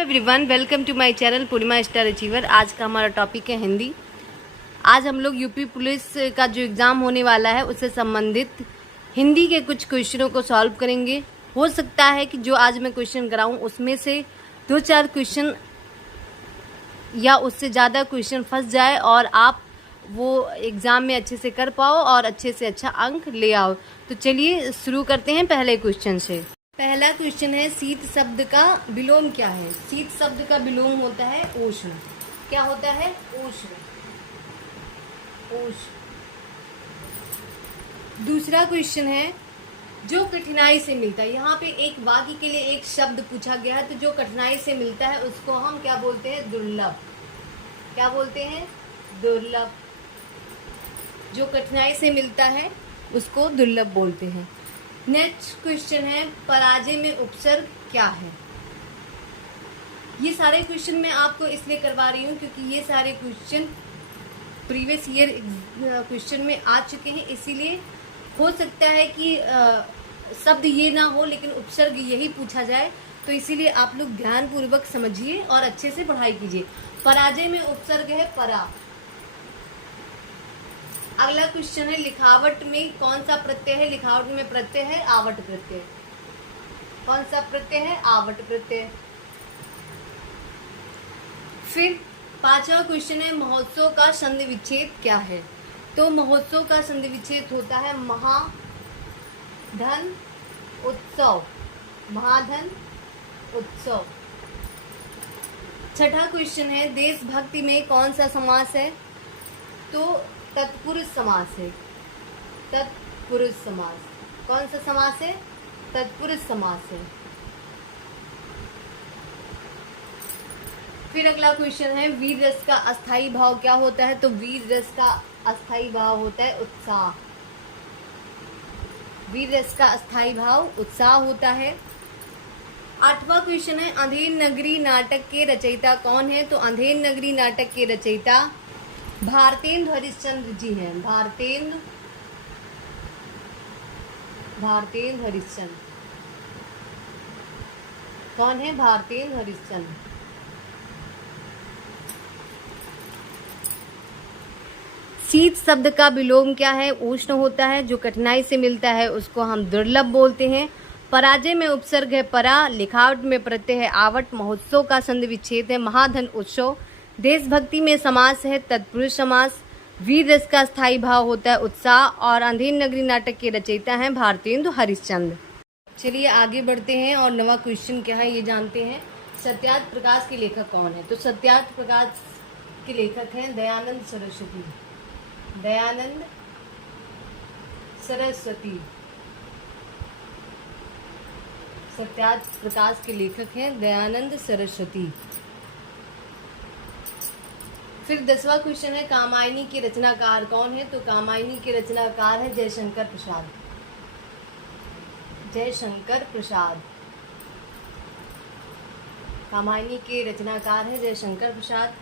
Everyone, welcome to my channel Purnima star achiever. आज का हमारा टॉपिक है हिंदी। आज हम लोग यूपी पुलिस का जो एग्ज़ाम होने वाला है उससे संबंधित हिंदी के कुछ क्वेश्चनों को सॉल्व करेंगे। हो सकता है कि जो आज मैं क्वेश्चन कराऊं उसमें से 2-4 क्वेश्चन या उससे ज़्यादा क्वेश्चन फंस जाए और आप वो एग्ज़ाम में अच्छे से कर पाओ और अच्छे से अच्छा अंक ले आओ। तो चलिए शुरू करते हैं पहले क्वेश्चन से। पहला क्वेश्चन है, शीत शब्द का विलोम क्या है? शीत शब्द का विलोम होता है उष्ण। क्या होता है? उष्ण। उष्ण। दूसरा क्वेश्चन है, जो कठिनाई से मिलता है। यहाँ पे एक वाक्य के लिए एक शब्द पूछा गया है, तो जो कठिनाई से मिलता है उसको हम क्या बोलते हैं? दुर्लभ। क्या बोलते हैं? दुर्लभ। जो कठिनाई से मिलता है उसको दुर्लभ बोलते हैं। नेक्स्ट क्वेश्चन है, पराजय में उपसर्ग क्या है? ये सारे क्वेश्चन मैं आपको इसलिए करवा रही हूँ क्योंकि ये सारे क्वेश्चन प्रीवियस ईयर क्वेश्चन में आ चुके हैं, इसीलिए हो सकता है कि शब्द ये ना हो लेकिन उपसर्ग यही पूछा जाए, तो इसीलिए आप लोग ध्यानपूर्वक समझिए और अच्छे से पढ़ाई कीजिए। पराजय में उपसर्ग है परा। अगला क्वेश्चन है, लिखावट में कौन सा प्रत्यय है? लिखावट में प्रत्यय है आवट प्रत्यय। कौन सा प्रत्यय है? आवट प्रत्यय। फिर पांचवा क्वेश्चन है, महोत्सव का संधि विच्छेद क्या है? तो महोत्सव का संधि विच्छेद होता है महाधन उत्सव। महाधन उत्सव। छठा क्वेश्चन है, देशभक्ति में कौन सा समास है? तो तत्पुरुष समास है। तत्पुरुष समास। कौन सा समास है? तत्पुरुष समास है। फिर अगला क्वेश्चन है, वीर रस का अस्थाई भाव क्या होता है? तो वीर रस का अस्थाई भाव होता है उत्साह। वीर रस का अस्थाई भाव उत्साह होता है। आठवां क्वेश्चन है, अंधेर नगरी नाटक के रचयिता कौन है? तो अंधेर नगरी नाटक के रचयिता भारतेंदु हरिश्चंद्र जी हैं। भारतेंदु हरिश्चंद्र। कौन है? भारतेंदु हरिश्चंद्र। शीत शब्द का विलोम क्या है? उष्ण होता है। जो कठिनाई से मिलता है उसको हम दुर्लभ बोलते हैं। पराजय में उपसर्ग है परा। लिखावट में प्रत्यय है आवट। महोत्सव का संधि विच्छेद है महाधन उत्सव। देशभक्ति में समास है तत्पुरुष समास। वीर रस का स्थायी भाव होता है उत्साह। और अंधेर नगरी नाटक के रचयिता हैं भारतेंदु हरिश्चंद्र। चलिए आगे बढ़ते हैं और नवा क्वेश्चन क्या है ये जानते हैं। सत्यार्थ प्रकाश के लेखक कौन है? तो सत्यार्थ प्रकाश के लेखक हैं दयानंद सरस्वती। दयानंद सरस्वती सत्यार्थ प्रकाश के लेखक हैं दयानंद सरस्वती। फिर 10वां क्वेश्चन है, कामायनी के रचनाकार कौन है? तो कामायनी के रचनाकार है जयशंकर प्रसाद। जयशंकर प्रसाद। कामायनी के रचनाकार है जयशंकर प्रसाद।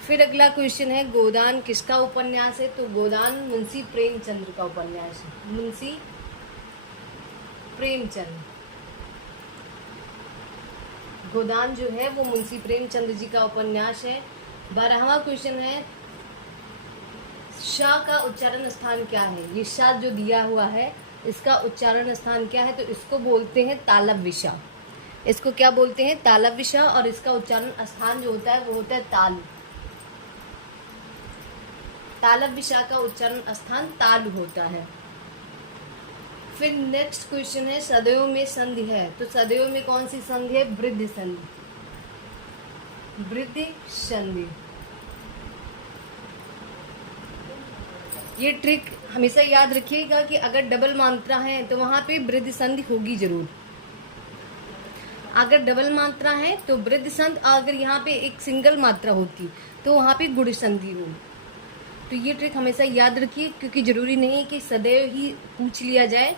फिर अगला क्वेश्चन है, गोदान किसका उपन्यास है? तो गोदान मुंशी प्रेमचंद्र का उपन्यास है। मुंशी प्रेमचंद। गोदान जो है वो मुंशी प्रेमचंद जी का उपन्यास है। 12वां क्वेश्चन है, शाह का उच्चारण स्थान क्या है? ये शाह जो दिया हुआ है इसका उच्चारण स्थान क्या है? तो इसको बोलते हैं तालब विशा। इसको क्या बोलते हैं? तालब विशा। और इसका उच्चारण स्थान जो होता है वो होता है ताल। तालब विशा का उच्चारण स्थान ताल होता है। फिर नेक्स्ट क्वेश्चन है, सदैव में संधि है। तो सदैव में कौन सी संधि है? वृद्धि संधि। वृद्धि संधि। ये ट्रिक हमेशा याद रखिएगा कि अगर डबल मात्रा है तो वहां पे वृद्धि संधि होगी जरूर। अगर डबल मात्रा है तो वृद्धि संधि, अगर यहाँ पे एक सिंगल मात्रा होती तो वहां पे गुण संधि होगी। तो ये ट्रिक हमेशा याद रखिए क्योंकि जरूरी नहीं है कि सदैव ही पूछ लिया जाए।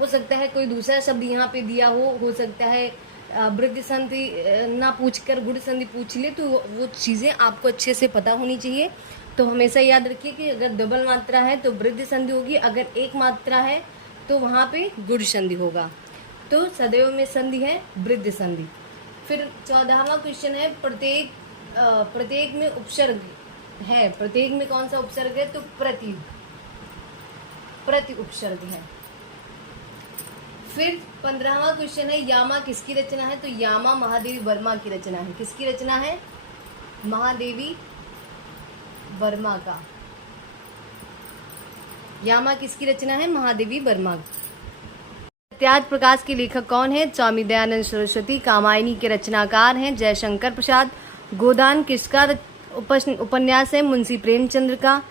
हो सकता है कोई दूसरा शब्द यहाँ पे दिया हो सकता है वृद्धि संधि ना पूछकर गुण संधि पूछ ले, तो वो चीज़ें आपको अच्छे से पता होनी चाहिए। तो हमेशा याद रखिए कि अगर डबल मात्रा है तो वृद्धि संधि होगी, अगर एक मात्रा है तो वहाँ पे गुण संधि होगा। तो सदैव में संधि है वृद्धि संधि। फिर 14वां क्वेश्चन है, प्रत्येक में उपसर्ग है। प्रत्येक में कौन सा उपसर्ग है? तो प्रति उपसर्ग है। फिर 15वां क्वेश्चन है, यामा किसकी रचना है? तो यामा महादेवी वर्मा की रचना है। किसकी रचना है? महादेवी वर्मा का। यामा किसकी रचना है? महादेवी वर्मा। त्याग प्रकाश के लेखक कौन है? स्वामी दयानंद सरस्वती। कामायनी के रचनाकार हैं जयशंकर प्रसाद। गोदान किसका उपन्यास है? मुंशी प्रेमचंद्र का।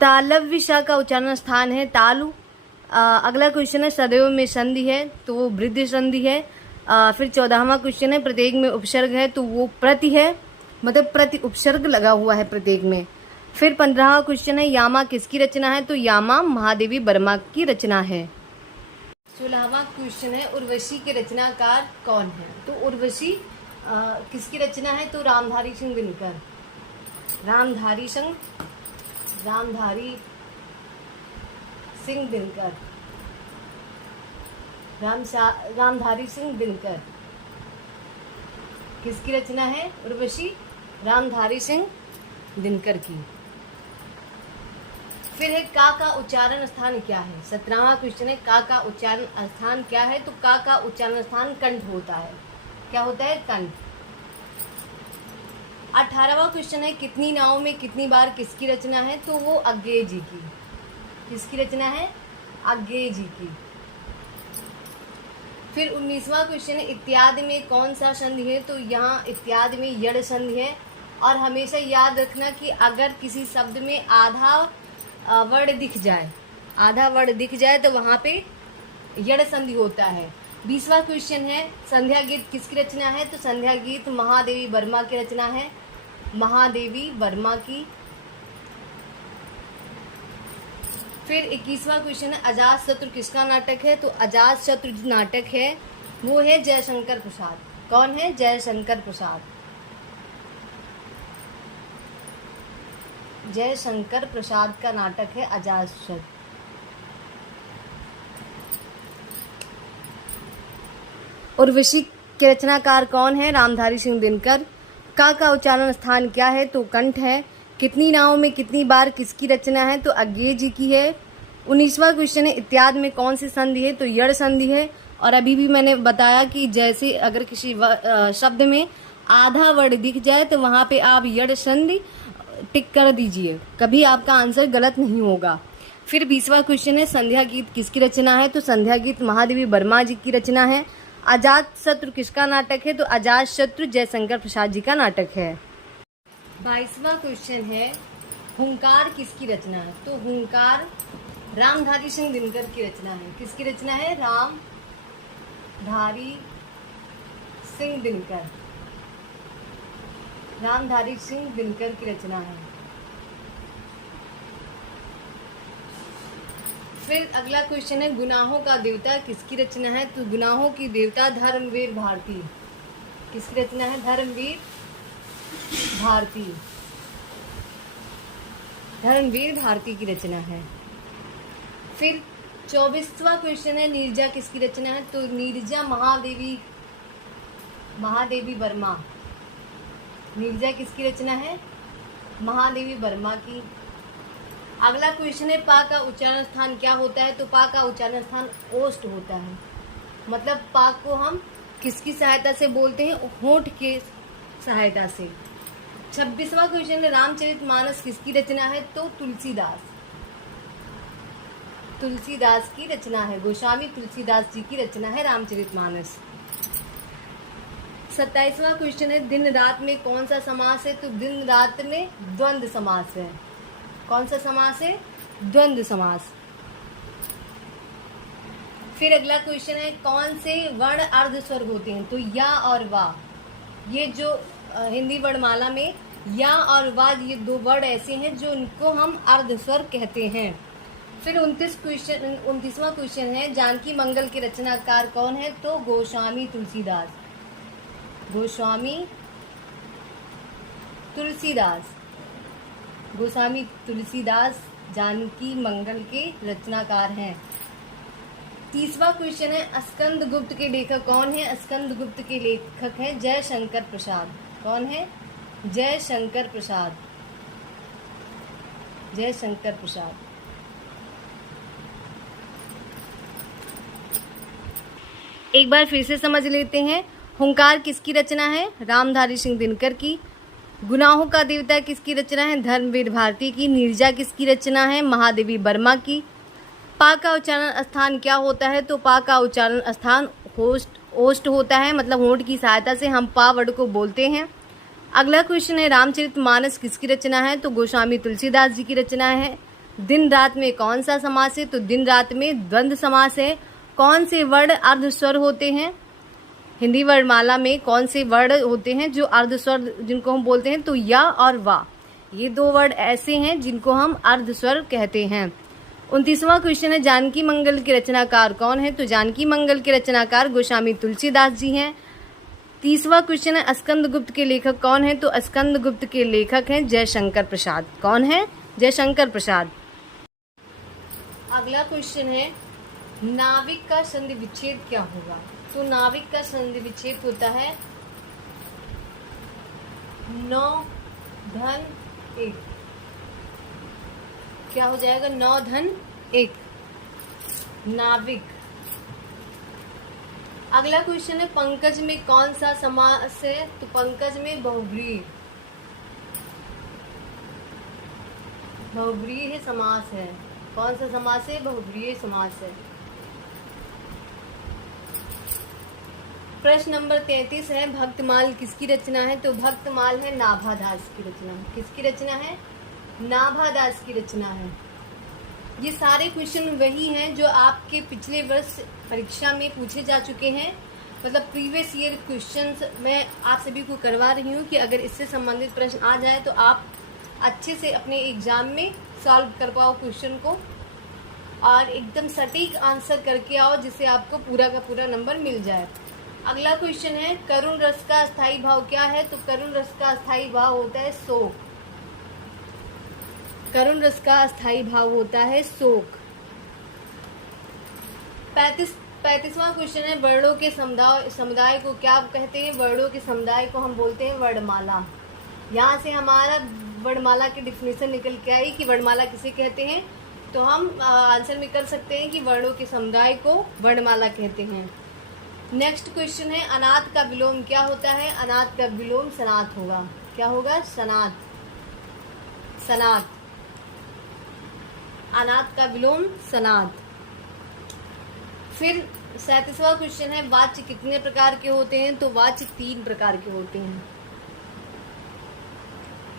तालव्य श का उच्चारण स्थान है तालु। अगला क्वेश्चन है, सदैव में संधि है तो वो वृद्धि संधि है। फिर 14वां क्वेश्चन है, प्रत्येक में उपसर्ग है तो वो प्रति है, मतलब प्रति उपसर्ग लगा हुआ है प्रत्येक में। फिर 15वां क्वेश्चन है, यामा किसकी रचना है? तो यामा महादेवी वर्मा की रचना है। 16वां क्वेश्चन है, उर्वशी के रचनाकार कौन है? तो उर्वशी किसकी रचना है? तो रामधारी सिंह दिनकर। रामधारी सिंह दिनकर। रामधारी सिंह दिनकर किसकी रचना है? उर्वशी रामधारी सिंह दिनकर की। फिर है, का उच्चारण स्थान क्या है? 17वां क्वेश्चन है, का उच्चारण स्थान क्या है? तो का उच्चारण स्थान कंठ होता है। क्या होता है? कंठ। 18वां क्वेश्चन है, कितनी नाव में कितनी बार किसकी रचना है? तो वो अज्ञेय जी की। किसकी रचना है? अज्ञेय जी की। फिर 19वां क्वेश्चन है, इत्यादि में कौन सा संधि है? तो यहाँ इत्यादि में यड़ संधि है। और हमेशा याद रखना कि अगर किसी शब्द में आधा वर्ड दिख जाए तो वहाँ पे यड़ संधि होता है। 20वां क्वेश्चन है, संध्या गीत किसकी रचना है? तो संध्या गीत महादेवी वर्मा की रचना है। महादेवी वर्मा की। फिर 21वां क्वेश्चन है, अजातशत्रु किसका नाटक है? तो अजातशत्रु जो नाटक है वो है जयशंकर प्रसाद। कौन है? जयशंकर प्रसाद। जयशंकर प्रसाद का नाटक है अजातशत्रु। उर्वशी के रचनाकार कौन है? रामधारी सिंह दिनकर। का उच्चारण स्थान क्या है? तो कंठ है। कितनी नाव में कितनी बार किसकी रचना है? तो अज्ञेय जी की है। 19वां क्वेश्चन है, इत्यादि में कौन सी संधि है? तो यड़ संधि है। और अभी भी मैंने बताया कि जैसे अगर किसी शब्द में आधा वर्ड दिख जाए तो वहां पे आप यड़ संधि टिक कर दीजिए, कभी आपका आंसर गलत नहीं होगा। फिर 20वां क्वेश्चन है, संध्या गीत किसकी रचना है? तो संध्या गीत महादेवी वर्मा जी की रचना है। अजातशत्रु किसका नाटक है? तो अजातशत्रु जयशंकर प्रसाद जी का नाटक है। 22वां क्वेश्चन है, हुंकार किसकी रचना है? तो हुंकार रामधारी सिंह दिनकर की रचना है। किसकी रचना है? रामधारी सिंह दिनकर। रामधारी सिंह दिनकर की रचना है। फिर अगला क्वेश्चन है, गुनाहों का देवता किसकी रचना है? तो गुनाहों की देवता धर्मवीर भारती। किसकी रचना है? धर्मवीर भारती। धर्मवीर भारती की रचना है। फिर 24वां क्वेश्चन है, नीरजा किसकी रचना है? तो नीरजा महादेवी वर्मा। नीरजा किसकी रचना है? महादेवी वर्मा की। अगला क्वेश्चन है, पा का उच्चारण स्थान क्या होता है? तो पा का उच्चारण स्थान ओष्ठ होता है। मतलब पा को हम किसकी सहायता से बोलते हैं? होंठ के सहायता से। 26वां क्वेश्चन है, रामचरितमानस किसकी रचना है? तो तुलसीदास की रचना है। गोस्वामी तुलसीदास जी की रचना है रामचरितमानस। 27वां क्वेश्चन है, दिन रात में कौन सा समास है? तो दिन रात में द्वंद्व समास है। कौन सा समास है? द्वंद्व समास। फिर अगला क्वेश्चन है, कौन से वर्ण अर्ध स्वर होते हैं? तो या और वा। ये जो हिंदी वर्णमाला में या और वा, ये दो वर्ड ऐसे हैं जो उनको हम अर्ध स्वर कहते हैं। फिर 29वां क्वेश्चन है, जानकी मंगल के रचनाकार कौन है? तो गोस्वामी तुलसीदास। गोस्वामी तुलसीदास जानकी मंगल के रचनाकार हैं। 30वां क्वेश्चन है, स्कंद गुप्त के लेखक कौन है? स्कंद गुप्त के लेखक है जयशंकर प्रसाद। कौन है? जयशंकर प्रसाद। जयशंकर प्रसाद। एक बार फिर से समझ लेते हैं। हुंकार किसकी रचना है? रामधारी सिंह दिनकर की। गुनाहों का देवता किसकी रचना है? धर्मवीर भारती की। नीरजा किसकी रचना है? महादेवी वर्मा की। पा का उच्चारण स्थान क्या होता है? तो पा का उच्चारण स्थान ओष्ठ होता है, मतलब होंठ की सहायता से हम पा वर्ड को बोलते हैं। अगला क्वेश्चन है, रामचरितमानस किसकी रचना है? तो गोस्वामी तुलसीदास जी की रचना है। दिन रात में कौन सा समास है? तो दिन रात में द्वंद्व समास है। कौन से वर्ड अर्धस्वर होते हैं? हिंदी वर्णमाला में कौन से वर्ड होते हैं जो अर्धस्वर, जिनको हम बोलते हैं? तो या और वा, ये दो वर्ड ऐसे हैं जिनको हम अर्धस्वर कहते हैं। 29वां क्वेश्चन है, जानकी मंगल के रचनाकार कौन है? तो जानकी मंगल के रचनाकार गोस्वामी तुलसीदास जी हैं। 30वां क्वेश्चन है, स्कंद गुप्त के लेखक कौन है? तो स्कंद गुप्त के लेखक हैं जयशंकर प्रसाद। कौन है? जयशंकर प्रसाद। अगला क्वेश्चन है, नाविक का संधि विच्छेद क्या होगा? तो नाविक का संधि विच्छेद होता है 9 धन 1। क्या हो जाएगा? 9 धन 1, नाविक। अगला क्वेश्चन है, पंकज में कौन सा समास है? तो पंकज में बहुव्रीहि समास है। कौन सा समास है? बहुव्रीहि समास है। प्रश्न नंबर 33 है, भक्तमाल किसकी रचना है? तो भक्तमाल है नाभादास की रचना। किसकी रचना है? नाभादास की रचना है। ये सारे क्वेश्चन वही हैं जो आपके पिछले वर्ष परीक्षा में पूछे जा चुके हैं, मतलब प्रीवियस ईयर क्वेश्चंस मैं आप सभी को करवा रही हूँ कि अगर इससे संबंधित प्रश्न आ जाए तो आप अच्छे से अपने एग्जाम में सॉल्व कर पाओ क्वेश्चन को और एकदम सटीक आंसर करके आओ, जिससे आपको पूरा का पूरा नंबर मिल जाए। अगला क्वेश्चन है, करुण रस का स्थायी भाव क्या है? तो करुण रस का स्थायी भाव होता है शोक। करुण रस का स्थायी भाव होता है शोक। 35वां क्वेश्चन है, वर्णों के समुदाय को क्या कहते हैं? वर्णों के समुदाय को हम बोलते हैं वर्णमाला। यहाँ से हमारा वर्णमाला की डिफिनेशन निकल के आई कि वर्णमाला किसे कहते हैं, तो हम आंसर में कर सकते हैं कि वर्णों के समुदाय को वर्णमाला कहते हैं। नेक्स्ट क्वेश्चन है, अनाथ का विलोम क्या होता है? अनाथ का विलोम सनाथ होगा। क्या होगा? सनाथ। सनाथ। अनाथ का विलोम सनाथ। फिर 37वां क्वेश्चन है, वाच्य कितने प्रकार के होते हैं? तो वाच्य 3 प्रकार के होते हैं।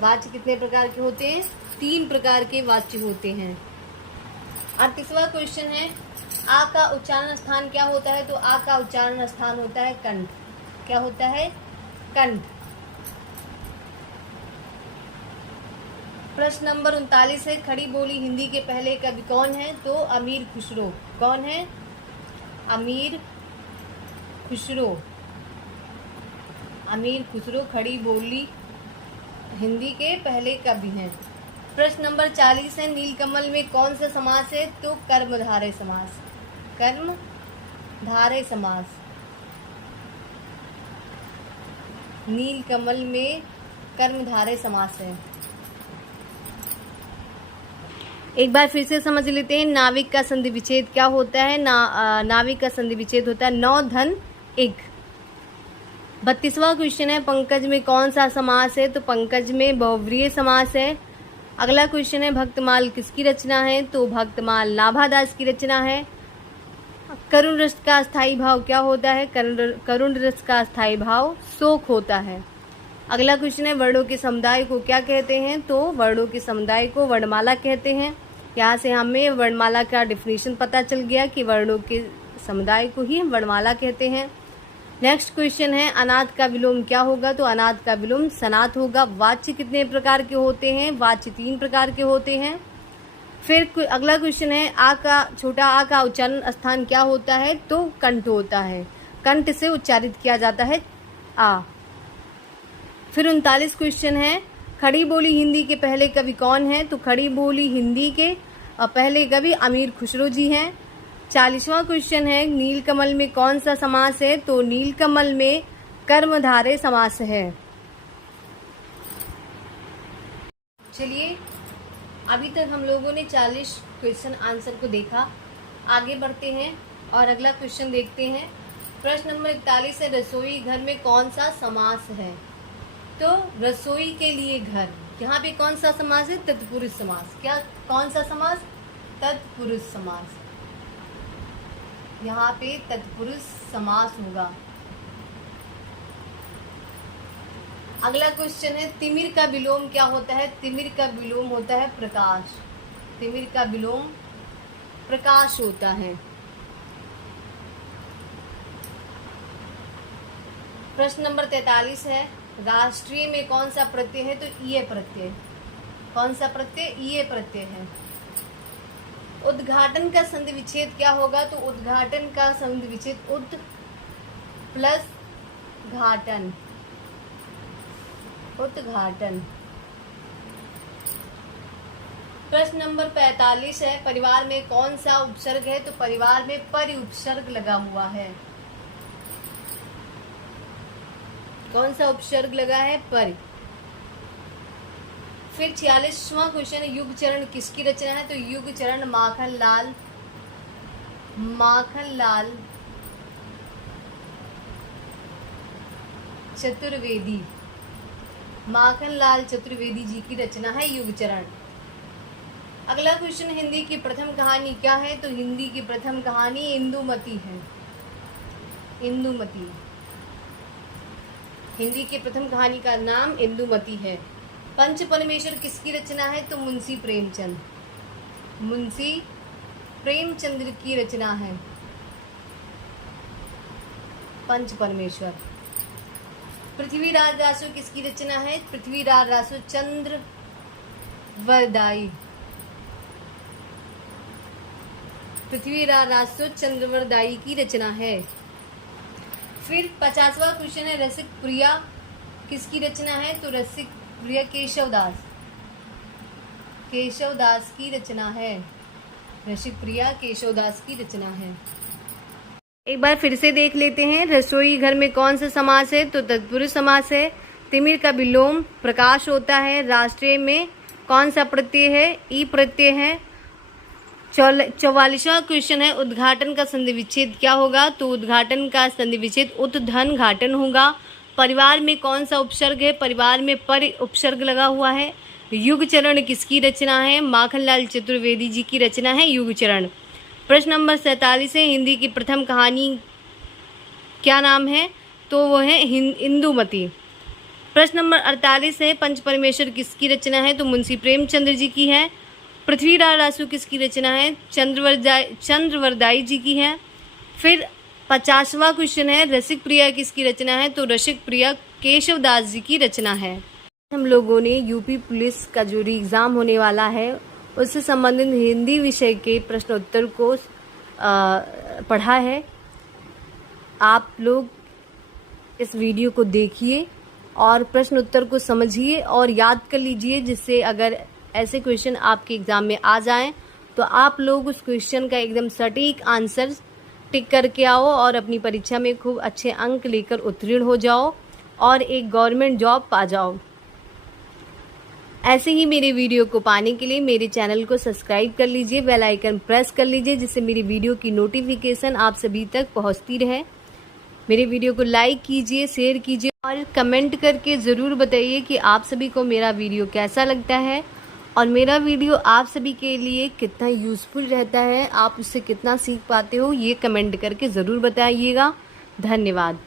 वाच्य कितने प्रकार के होते हैं? 3 प्रकार के वाच्य होते हैं। 38वां क्वेश्चन है, आ का उच्चारण स्थान क्या होता है? तो आ का उच्चारण स्थान होता है कंठ। क्या होता है? कंठ। प्रश्न नंबर 39 है, खड़ी बोली हिंदी के पहले कवि कौन है? तो अमीर खुसरो। कौन है? अमीर खुसरो। अमीर खुसरो खड़ी बोली हिंदी के पहले कवि हैं। प्रश्न नंबर 40 है, नीलकमल में कौन सा समास है? तो कर्मधारय समास। कर्मधारय समास। नीलकमल में कर्मधारय समास है। एक बार फिर से समझ लेते हैं, नाविक का संधि विच्छेद क्या होता है? नाविक का संधि विच्छेद होता है 9 धन 1। 32वां क्वेश्चन है, पंकज में कौन सा समास है? तो पंकज में बहुव्रीहि समास है। अगला क्वेश्चन है, भक्तमाल किसकी रचना है? तो भक्तमाल नाभादास की रचना है। करुण रस का स्थायी भाव क्या होता है? करुण रस का स्थायी भाव शोक होता है। अगला क्वेश्चन है, वर्णों के समुदाय को क्या कहते हैं? तो वर्णों के समुदाय को वर्णमाला कहते हैं। यहाँ से हमें वर्णमाला का डिफिनेशन पता चल गया कि वर्णों के समुदाय को ही वर्णमाला कहते हैं। नेक्स्ट क्वेश्चन है, अनाथ का विलोम क्या होगा? तो अनाथ का विलोम सनाथ होगा। वाच्य कितने प्रकार के होते हैं? वाच्य 3 प्रकार के होते हैं। फिर अगला क्वेश्चन है, छोटा आ का उच्चारण स्थान क्या होता है? तो कंठ होता है। कंठ से उच्चारित किया जाता है आ। फिर 39 क्वेश्चन है, खड़ी बोली हिंदी के पहले कवि कौन है? तो खड़ी बोली हिंदी के पहले कवि अमीर खुसरो जी हैं। 40वां क्वेश्चन है, नीलकमल में कौन सा समास है? तो नीलकमल में कर्मधारय समास है। चलिए, अभी तक हम लोगों ने 40 क्वेश्चन आंसर को देखा। आगे बढ़ते हैं और अगला क्वेश्चन देखते हैं। प्रश्न नंबर 41 है, रसोई घर में कौन सा समास है? तो रसोई के लिए घर, यहाँ पे कौन सा समास है? तत्पुरुष समास। क्या कौन सा समास? तत्पुरुष समास। यहाँ पे तत्पुरुष समास होगा। अगला क्वेश्चन है, तिमिर का विलोम क्या होता है? तिमिर का विलोम होता है प्रकाश। तिमिर का विलोम प्रकाश होता है। प्रश्न नंबर 43 है, राष्ट्रीय में कौन सा प्रत्यय है? तो ईय प्रत्यय। कौन सा प्रत्यय? ईय प्रत्यय है। उद्घाटन का संधि विच्छेद क्या होगा? तो उद्घाटन का संधि विच्छेद उद प्लस घाटन, उद्घाटन। प्रश्न नंबर 45 है, परिवार में कौन सा उपसर्ग है? तो परिवार में परि उपसर्ग लगा हुआ है। कौन सा उपसर्ग लगा है? परि। फिर 46वां क्वेश्चन है, युग चरण किसकी रचना है? तो युग चरण माखनलाल चतुर्वेदी, माखनलाल चतुर्वेदी जी की रचना है युग चरण। अगला क्वेश्चन, हिंदी की प्रथम कहानी क्या है? तो हिंदी की प्रथम कहानी इंदुमती है। इंदुमती, हिंदी की प्रथम कहानी का नाम इंदुमती है। पंच परमेश्वर किसकी रचना है? तो मुंशी प्रेमचंद, मुंशी प्रेमचंद्र की रचना है पंच परमेश्वर। पृथ्वीराज रासो किसकी रचना है? पृथ्वीराज रासो चंद्रवरदाई, पृथ्वीराज रासो चंद्रवरदाई की रचना है। फिर 50वां क्वेश्चन है, रसिक प्रिया किसकी रचना है? तो रसिक प्रिया केशवदास, केशवदास की रचना है। रसिक प्रिया केशवदास की रचना है। एक बार फिर से देख लेते हैं, रसोई घर में कौन सा समास है? तो तत्पुरुष समास है। तिमिर का विलोम प्रकाश होता है। राष्ट्रीय में कौन सा प्रत्यय है? ई प्रत्यय है। 44वां क्वेश्चन है, उद्घाटन का संधि विच्छेद क्या होगा? तो उद्घाटन का संधि विच्छेद उत धन घाटन होगा। परिवार में कौन सा उपसर्ग है? परिवार में पर उपसर्ग लगा हुआ है। युग चरण किसकी रचना है? माखनलाल चतुर्वेदी जी की रचना है युग चरण। प्रश्न नंबर 47 है, हिंदी की प्रथम कहानी क्या नाम है? तो वो है इंदुमती। प्रश्न नंबर 48 है, पंच परमेश्वर किसकी रचना है? तो मुंशी प्रेमचंद्र जी की है। पृथ्वीराज रासो किसकी रचना है? चंद्रवरदाई जी की है। फिर 50वां क्वेश्चन है, रसिक प्रिया किसकी रचना है? तो रसिक प्रिया केशवदास जी की रचना है। हम लोगों ने यूपी पुलिस का जो एग्ज़ाम होने वाला है उससे संबंधित हिंदी विषय के प्रश्नोत्तर को पढ़ा है। आप लोग इस वीडियो को देखिए और प्रश्न उत्तर को समझिए और याद कर लीजिए, जिससे अगर ऐसे क्वेश्चन आपके एग्ज़ाम में आ जाएं तो आप लोग उस क्वेश्चन का एकदम सटीक आंसर टिक करके आओ और अपनी परीक्षा में खूब अच्छे अंक लेकर उत्तीर्ण हो जाओ और एक गवर्नमेंट जॉब पा जाओ। ऐसे ही मेरे वीडियो को पाने के लिए मेरे चैनल को सब्सक्राइब कर लीजिए, बेल आइकन प्रेस कर लीजिए, जिससे मेरी वीडियो की नोटिफिकेशन आप सभी तक पहुंचती रहे। मेरे वीडियो को लाइक कीजिए, शेयर कीजिए और कमेंट करके ज़रूर बताइए कि आप सभी को मेरा वीडियो कैसा लगता है और मेरा वीडियो आप सभी के लिए कितना यूज़फुल रहता है, आप उससे कितना सीख पाते हो, ये कमेंट करके ज़रूर बताइएगा। धन्यवाद।